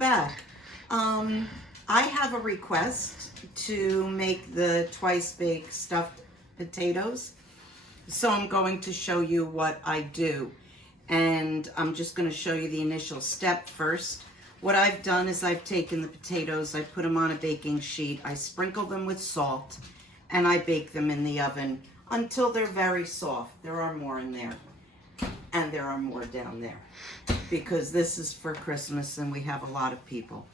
back. I have a request to make the twice baked stuffed potatoes. So I'm going to show you what I do. And I'm just going to show you the initial step first. What I've done is I've taken the potatoes, I put them on a baking sheet, I sprinkle them with salt, and I bake them in the oven until they're very soft. There are more in there, and there are more down there, because this is for Christmas and we have a lot of people.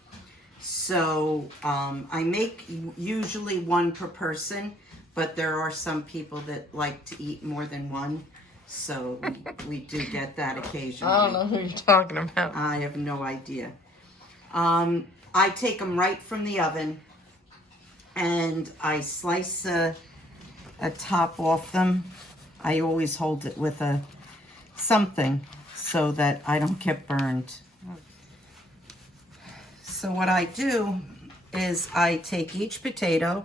So I make usually one per person, but there are some people that like to eat more than one. So we do get that occasionally. I don't know who you're talking about. I have no idea. I take them right from the oven and I slice a top off them. I always hold it with something so that I don't get burned. So what I do is I take each potato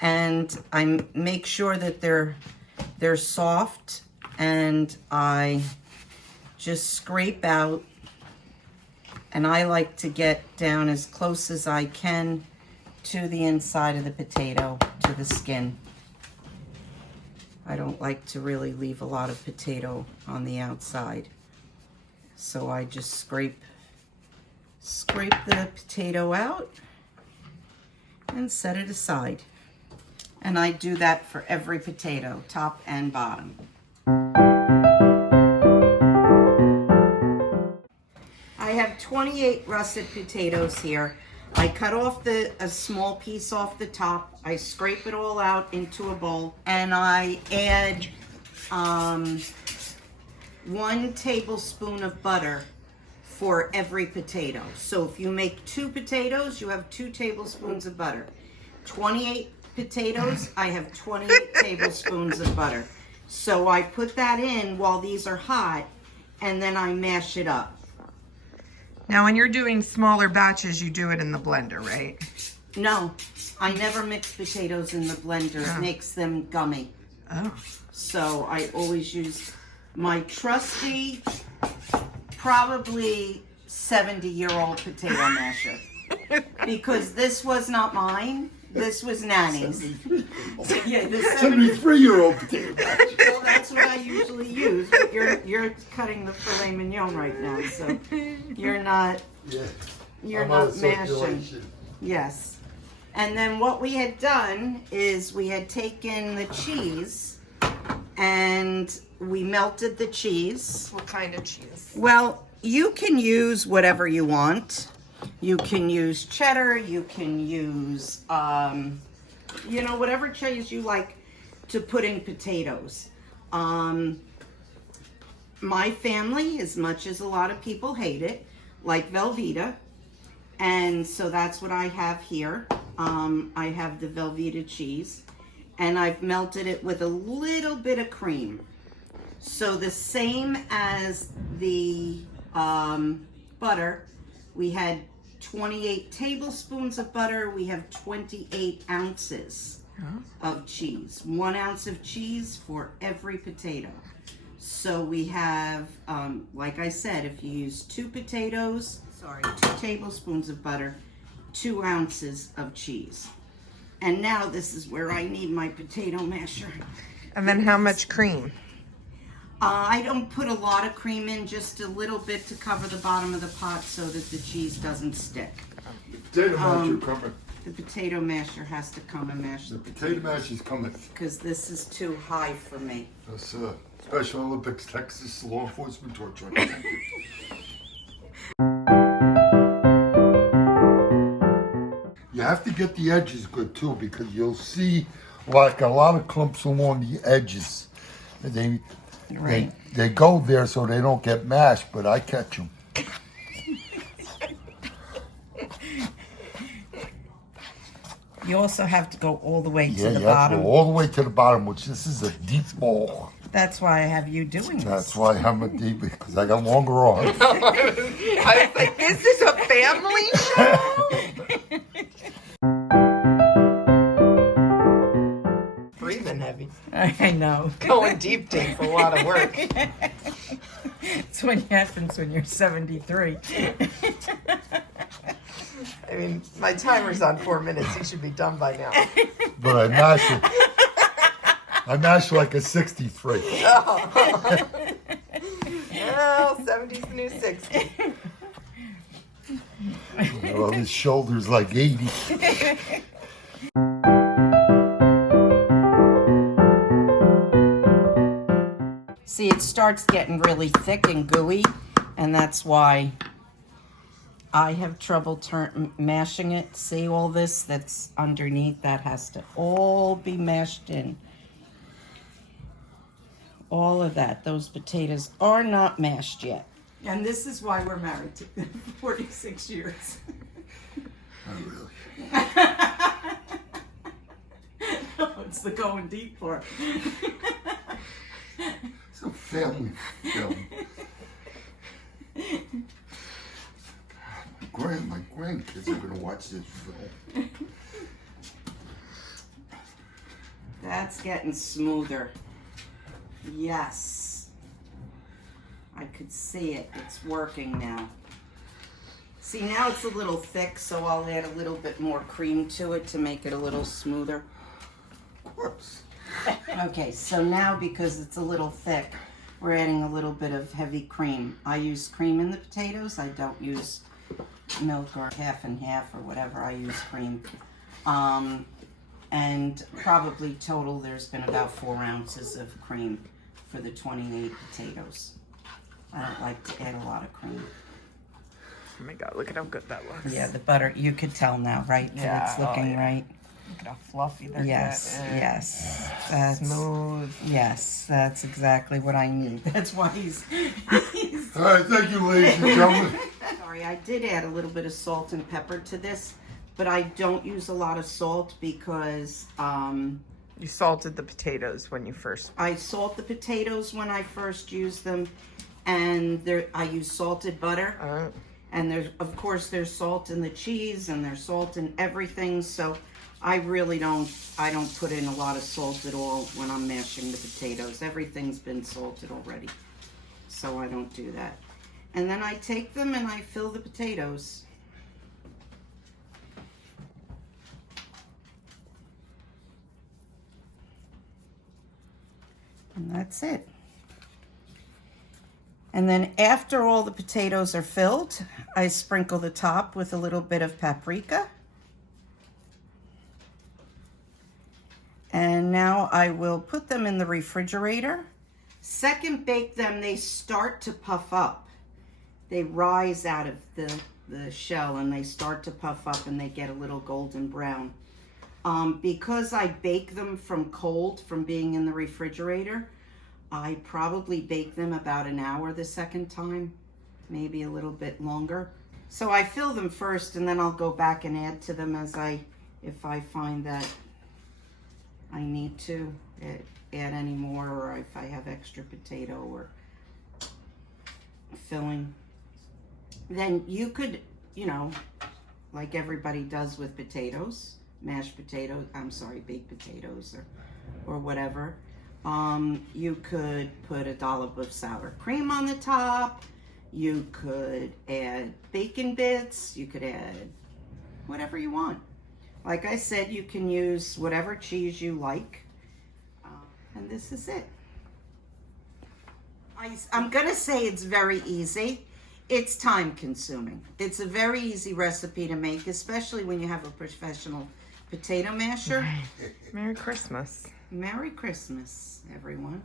and I make sure that they're soft, and I just scrape out, and I like to get down as close as I can to the inside of the potato, to the skin. I don't like to really leave a lot of potato on the outside. So I just scrape the potato out and set it aside. And I do that for every potato, top and bottom. I have 28 russet potatoes here. I cut off a small piece off the top. I scrape it all out into a bowl, and I add 1 tablespoon of butter for every potato. So if you make 2 potatoes, you have 2 tablespoons of butter. 28 potatoes, I have 28 tablespoons of butter. So I put that in while these are hot, and then I mash it up. Now, when you're doing smaller batches, you do it in the blender, right? No, I never mix potatoes in the blender. It makes them gummy. Oh. So I always use my trusty, probably 70-year-old potato masher. Because this was not mine. This was Nanny's. Yeah, the 73-year-old potato masher. Well, that's what I usually use. But you're cutting the filet mignon right now, so you're not mashing. Yes. And then what we had done is we had taken the cheese and we melted the cheese. What kind of cheese? Well, you can use whatever you want. You can use cheddar, you can use, whatever cheese you like to put in potatoes. My family, as much as a lot of people hate it, like Velveeta, and so that's what I have here. I have the Velveeta cheese, and I've melted it with a little bit of cream. So the same as the butter, we had 28 tablespoons of butter. We have 28 ounces of cheese. 1 ounce of cheese for every potato. So we have, like I said, if you use 2 tablespoons of butter, 2 ounces of cheese. And now this is where I need my potato masher. And then how much cream? I don't put a lot of cream in, just a little bit to cover the bottom of the pot so that the cheese doesn't stick. The potato masher coming. The potato masher has to come and mash The potato masher's coming. because this is too high for me. That's Special Olympics Texas law enforcement tour truck. You have to get the edges good too, because you'll see like a lot of clumps along the edges. They go there so they don't get mashed, but I catch them. You also have to go all the way to Yeah, the you have to bottom. go all the way to the bottom, which this is a deep bowl. That's why I have you doing That's this. why I'm a deep, because I got longer arms. I was like, this is a family show? Breathing heavy. I know. Going deep takes a lot of work. It's what happens when you're 73. I mean, my timer's on 4 minutes. You should be done by now. But I mash like a 63. Well, 70's the new 60. Well, his shoulder's like 80. See, it starts getting really thick and gooey, and that's why I have trouble mashing it. See all this that's underneath? That has to all be mashed in. All of that. Those potatoes are not mashed yet. And this is why we're married to 46 years. Not really. No, it's the going deep part. It's a family film. My grandkids are gonna watch this film. That's getting smoother. Yes. I could see it. It's working now. See, now it's a little thick, so I'll add a little bit more cream to it to make it a little smoother. Of course. Okay, so now because it's a little thick, we're adding a little bit of heavy cream. I use cream in the potatoes. I don't use milk or half and half or whatever. I use cream. And probably total there's been about 4 ounces of cream for the 28 potatoes. I don't like to add a lot of cream. Oh my God, look at how good that looks. Yeah, the butter, you could tell now, right? Yeah, That it's looking yeah. right. Look at how fluffy they're Yes, getting. yes. That's Smooth. Yes, that's exactly what I need. That's why he's All right, thank you, ladies and gentlemen. Sorry, I did add a little bit of salt and pepper to this, but I don't use a lot of salt because You salted the potatoes when you first. I salt the potatoes when I first use them, and I use salted butter. And there's, of course, there's salt in the cheese and there's salt in everything. So I really don't put in a lot of salt at all when I'm mashing the potatoes. Everything's been salted already. So I don't do that. And then I take them and I fill the potatoes. And that's it. And then after all the potatoes are filled, I sprinkle the top with a little bit of paprika. And now I will put them in the refrigerator. Second bake them, they start to puff up. They rise out of the shell and they start to puff up and they get a little golden brown. Because I bake them from cold, from being in the refrigerator, I probably bake them about an hour the second time, maybe a little bit longer. So I fill them first and then I'll go back and add to them if I find that I need to add any more, or if I have extra potato or filling. Then you could, like everybody does with potatoes, baked potatoes or whatever. You could put a dollop of sour cream on the top. You could add bacon bits. You could add whatever you want. Like I said, you can use whatever cheese you like. And this is it. I'm going to say it's very easy. It's time consuming. It's a very easy recipe to make, especially when you have a professional potato masher. Merry Christmas. Merry Christmas, everyone.